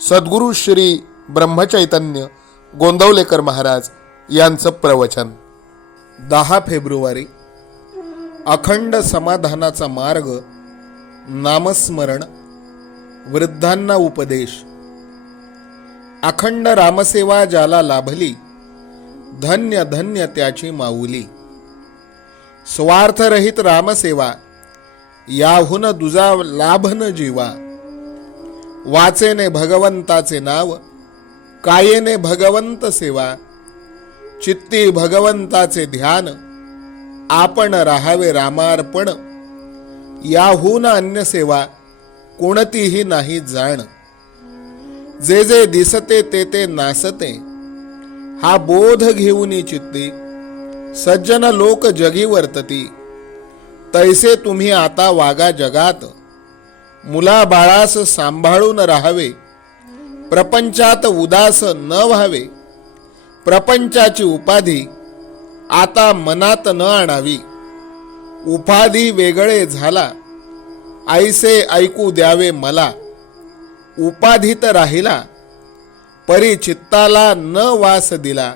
सद्गुरू श्री ब्रह्मचैतन्य गोंदवलेकर महाराज यांचं प्रवचन. दहा फेब्रुवारी अखंड समाधानाचा मार्ग नामस्मरण वृद्धांना उपदेश. अखंड रामसेवा ज्याला लाभली धन्य धन्य त्याची माऊली. स्वार्थरहित रामसेवा याहून दुजा लाभन जीवा. वाचेने भगवंताचे नाव कायेने भगवंत सेवा चित्ती भगवंताचे ध्यान आपण राहावे रामार्पण याहून अन्य सेवा कोणतीही नाही जाण. जे जे दिसते ते ते नासते हा बोध घेऊनी चित्ती सज्जन लोक जगी वर्तती तैसे तुम्ही आता वागा जगात. मुला बाळास सांभाळून राहावे. प्रपंचात उदास न व्हावे. प्रपंचाची उपाधी आता मनात न आणावी. उपाधी वेगळे झाला. आईसे ऐकू द्यावे मला. उपाधीत राहिला. परिचित्ताला न वास दिला.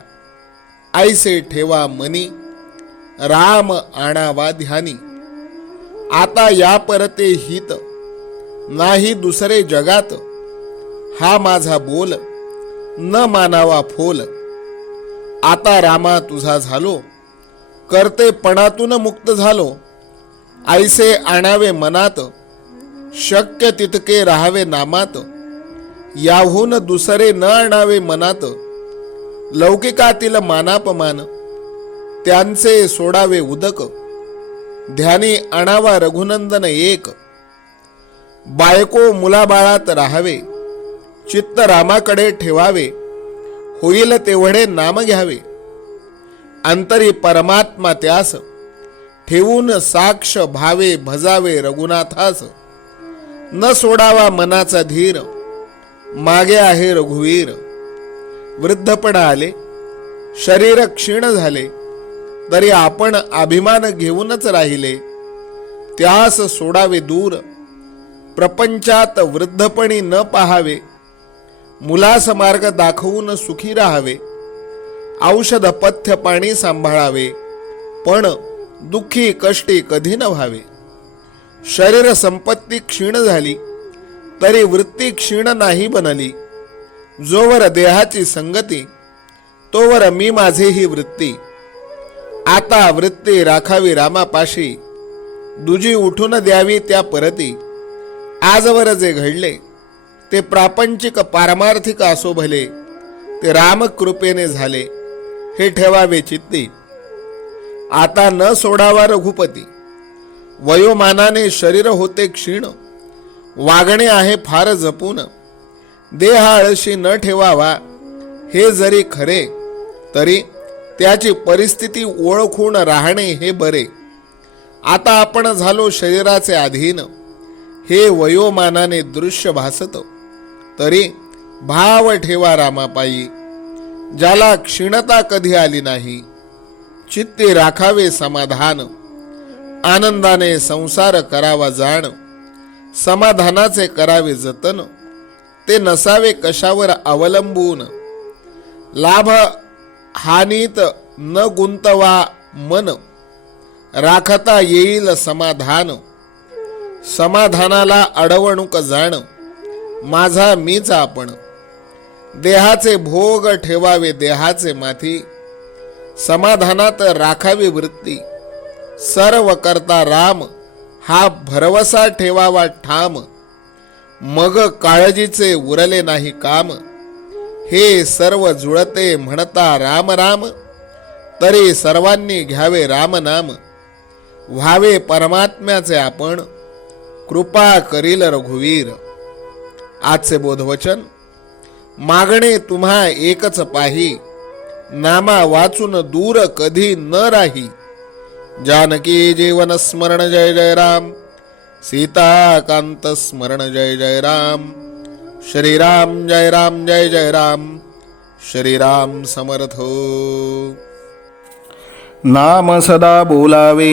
आईसे ठेवा मनी. राम आणावा ध्यानी आता या परते हित. नाही दुसरे जगात. हा माझा बोल न मानावा फोल. आता रामा तुझा झालो करतेपणातून मुक्त झालो. ऐसे आणावे मनात शक्य तितके राहावे नामात. याहून दुसरे न आणावे मनात लौकिकातील मानापमान त्यांचे सोडावे उदक. ध्यानी आणावा रघुनंदन एक. बायको मुलाबाळात राहावे चित्त रामाकडे ठेवावे होईल तेवढे नाम घ्यावे. अंतरी परमात्मा त्यास ठेवून साक्ष भावे भजावे रघुनाथास. न सोडावा मनाचा धीर मागे आहे रघुवीर. वृद्धपण आले शरीर क्षीण झाले तरी आपण अभिमान घेऊनच राहिले. त्यास सोडावे दूर प्रपंचात वृद्धपणी न पाहावे मुलास मार्ग दाखवून सुखी राहावे औषध पथ्य पाणी सांभाळावे पण दुःखी कष्टी कधी न व्हावे. शरीर संपत्ती क्षीण झाली तरी वृत्ती क्षीण नाही बनली. जोवर देहाची संगती तोवर मी माझी ही वृत्ती. आता वृत्ती राखावी रामापाशी दुजी उठून द्यावी त्या परती. आजवर जे घडले ते प्रापंचिक पारमार्थिक असो भले ते रामकृपेने झाले हे ठेवावे चित्ती. आता न सोडावा रघुपती वयोमानाने शरीर होते क्षीण वागणे आहे फार जपून देह आळशी न ठेवावा हे जरी खरे तरी त्याची परिस्थिती ओळखून राहणे हे बरे. आता आपण झालो शरीराचे अधीन हे वयोमानाने दृश्य भासत. तरी भाव ठेवा रामापायी. ज्याला क्षीणता कधी आली नाही चित्ते राखावे समाधान. आनंदाने संसार करावा जाण. समाधानाचे करावे जतन. ते नसावे कशावर अवलंबून. लाभ हानीत न गुंतवा मन. राखता येईल समाधान. समाधानाला अडवणूक जाण माझा मीच आपण. देहाचे भोग ठेवावे देहाचे माथी समाधानात राखावी वृत्ती. सर्व करता राम हा भरवसा ठेवावा ठाम. मग काळजीचे उरले नाही काम. हे सर्व जुळते म्हणता राम राम तरी सर्वांनी घ्यावे राम नाम. व्हावे परमात्म्याचे आपण. कृपा करील रघुवीर. आजचे बोधवचन मागणे तुम्हा एकच पाही नामा वाचून दूर कधी न राही. जानकी जीवन स्मरण जय जय राम सीताकांत स्मरण जय जय राम श्रीराम जय राम जय जय राम श्रीराम समर्थ. नाम सदा बोलावे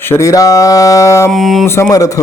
श्रीराम समर्थ।